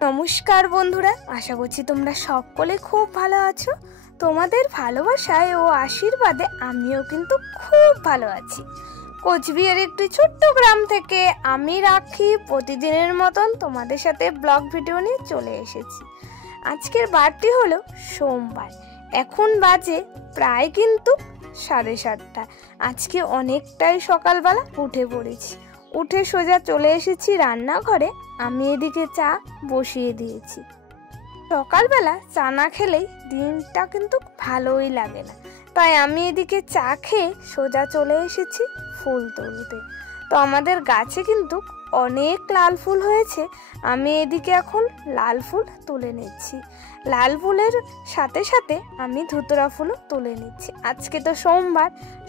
নমস্কার বন্ধুরা, আশা করছি তোমরা সকলে খুব ভালো আছো। তোমাদের ভালোবাসায় ও আশীর্বাদে আমিও কিন্তু খুব ভালো আছি। কোচবিহারের একটি ছোট্ট গ্রাম থেকে আমি রাখি প্রতিদিনের মতন তোমাদের সাথে ব্লগ ভিডিও নিয়ে চলে এসেছি। আজকের বারটি হলো সোমবার। এখন বাজে প্রায় কিন্তু 7:30। আজকে অনেকটাই সকালবেলা উঠে পড়েছি। উঠে সোজা চলে এসেছি রান্নাঘরে। আমি এদিকে চা বসিয়ে দিয়েছি। সকালবেলা চা না খেলেই দিনটা কিন্তু ভালোই লাগে না, তাই আমি এদিকে চা খেয়ে সোজা চলে এসেছি ফুল তুলতে। তো আমাদের গাছে কিন্তু অনেক লাল ফুল হয়েছে। আমি এদিকে এখন লাল ফুল তুলে নিচ্ছি। লাল ফুলের সাথে সাথে আমি ধুতরা ফুলও তুলে নিচ্ছি। আজকে তো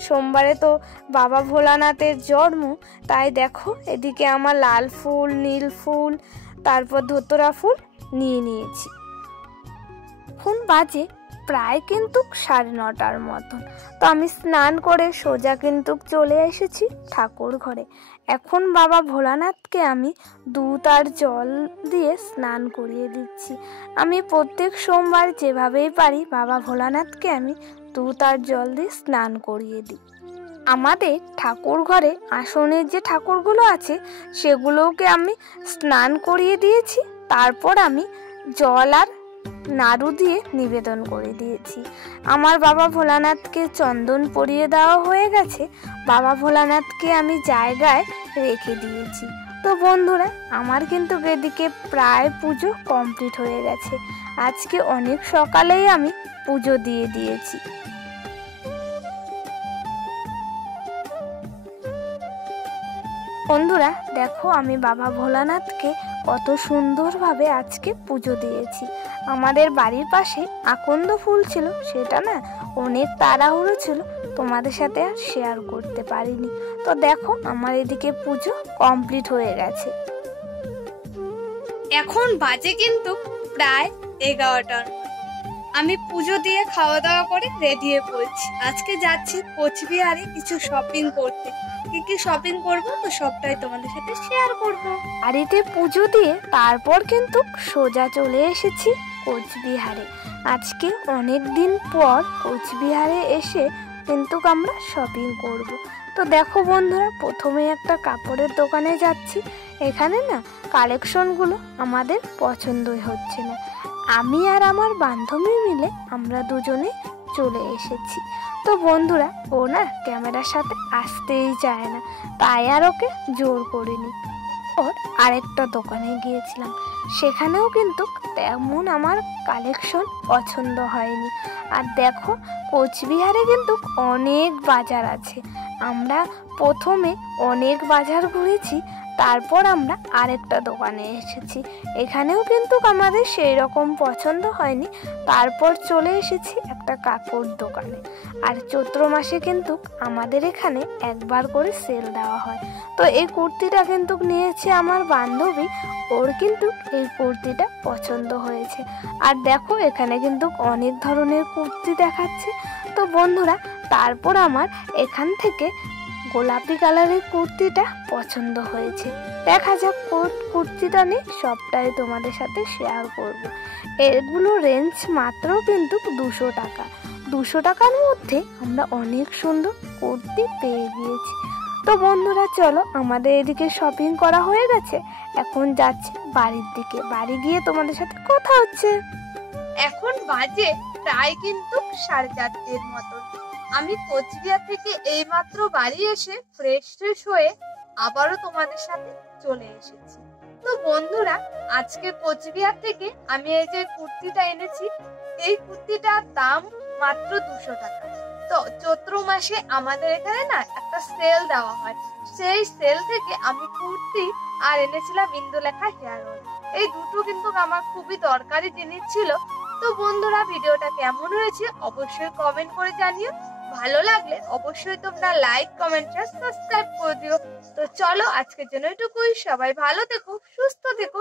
সোমবারে তো বাবা ভোলানাথের জন্ম, তাই দেখো এদিকে আমার লাল ফুল, নীল ফুল, তারপর ধুতরা ফুল নিয়ে নিয়েছি। এখন বাজে প্রায় কিন্তু 9:30 মতন। তো আমি স্নান করে সোজা কিন্তু চলে এসেছি ঠাকুর ঘরে। এখন বাবা ভোলানাথকে আমি দুধ আর জল দিয়ে স্নান করিয়ে দিচ্ছি। আমি প্রত্যেক সোমবার যেভাবেই পারি বাবা ভোলানাথকে আমি দুধ আর জল দিয়ে স্নান করিয়ে দিই। আমাদের ঠাকুর ঘরে আসনের যে ঠাকুরগুলো আছে সেগুলোকে আমি স্নান করিয়ে দিয়েছি। তারপর আমি জল আর নাড়ু দিয়ে নিবেদন করে দিয়েছি। আমার বাবা ভোলানাথকে চন্দন পরিয়ে দেওয়া হয়ে গেছে। বাবা ভোলানাথকে আমি জায়গায় রেখে দিয়েছি। তো বন্ধুরা, আমার কিন্তু এদিকে প্রায় পুজো কমপ্লিট হয়ে গেছে। আজকে অনেক সকালেই আমি পুজো দিয়ে দিয়েছি। বন্ধুরা দেখো, আমি বাবা ভোলানাথকে কত সুন্দরভাবে আজকে পুজো দিয়েছি। আমাদের বাড়ির পাশে আকন্দ ফুল ছিল, সেটা না অনেক তাড়াহুড়ো ছিল, তোমাদের সাথে আর শেয়ার করতে পারিনি। তো দেখো আমার এদিকে পুজো কমপ্লিট হয়ে গেছে। এখন বাজে কিন্তু প্রায় 11টার। আমি পুজো দিয়ে খাওয়া দাওয়া করে রেডি হয়ে পড়ছি। আজকে যাচ্ছি কোচবিহারে কিছু শপিং করতে। কি শপিং করব তো সবটাই তোমাদের সাথে শেয়ার করব। বাড়িতে পুজো দিয়ে তারপর কিন্তু সোজা চলে এসেছি কোচবিহারে। আজকে অনেক দিন পর কোচবিহারে এসে কিন্তু আমরা শপিং করব। তো দেখো বন্ধুরা, প্রথমে একটা কাপড়ের দোকানে যাচ্ছি। এখানে না কালেকশনগুলো আমাদের পছন্দই হচ্ছে না। আমি আর আমার বান্ধবী মিলে আমরা দুজনে চলে এসেছি। তো বন্ধুরা, ও না ক্যামেরার সাথে আসতেই চায় না, তাই আর ওকে জোর করিনি। ওর আরেকটা দোকানে গিয়েছিলাম, সেখানেও কিন্তু তেমন আমার কালেকশন পছন্দ হয়নি। আর দেখো কোচবিহারে কিন্তু অনেক বাজার আছে। আমরা প্রথমে অনেক বাজার ঘুরেছি, তারপর আমরা আরেকটা দোকানে এসেছি। এখানেও কিন্তু আমাদের সেই রকম পছন্দ হয়নি। তারপর চলে এসেছি একটা কাপড় দোকানে। আর চৈত্র মাসে কিন্তু আমাদের এখানে একবার করে সেল দেওয়া হয়। তো এই কুর্তিটা কিন্তু নিয়েছে আমার বান্ধবী, ওর কিন্তু এই কুর্তিটা পছন্দ হয়েছে। আর দেখো এখানে কিন্তু অনেক ধরনের কুর্তি দেখাচ্ছে। তো বন্ধুরা, তারপর আমার এখান থেকে গোলাপি কালারের কুর্তিটা পছন্দ হয়েছে। দেখা যাক কুর্তিটা নিয়ে সবটাই তোমাদের সাথে শেয়ার করব। এগুলো রেঞ্জ মাত্র কিন্তু 200 টাকা। 200 টাকার মধ্যে আমরা অনেক সুন্দর কুর্তি পেয়ে গিয়েছি। তো বন্ধুরা চলো, আমাদের এদিকে শপিং করা হয়ে গেছে। এখন যাচ্ছি বাড়ির দিকে। বাড়ি গিয়ে তোমাদের সাথে কথা হচ্ছে। এখন বাজে প্রায় কিন্তু 4:30 মতন। আমি কোচবিহার থেকে এইমাত্র বাড়ি এসে ফ্রেশ হয়ে আবারও তোমাদের সাথে চলে এসেছি। তো বন্ধুরা, আজকে কোচবিহার থেকে আমি এই যে কুর্তিটা এনেছি, এই কুর্তিটার দাম মাত্র 200 টাকা। তো চৈত্র মাসে আমাদের এখানে না একটা সেল দেওয়া হয়, সেই সেল থেকে আমি কুর্তি আর এনেছিলাম ইন্দুলেখা হেয়ার অয়েল। এই দুটো কিন্তু আমার খুবই দরকারি জিনিস ছিল। তো বন্ধুরা, ভিডিওটা কেমন হয়েছে অবশ্যই কমেন্ট করে জানিও। ভালো লাগলে অবশ্যই তোমরা লাইক, কমেন্ট, সাবস্ক্রাইব করে দিও। তো চলো আজকের জন্য এটুকুই। সবাই ভালো থেকো, সুস্থ থেকো।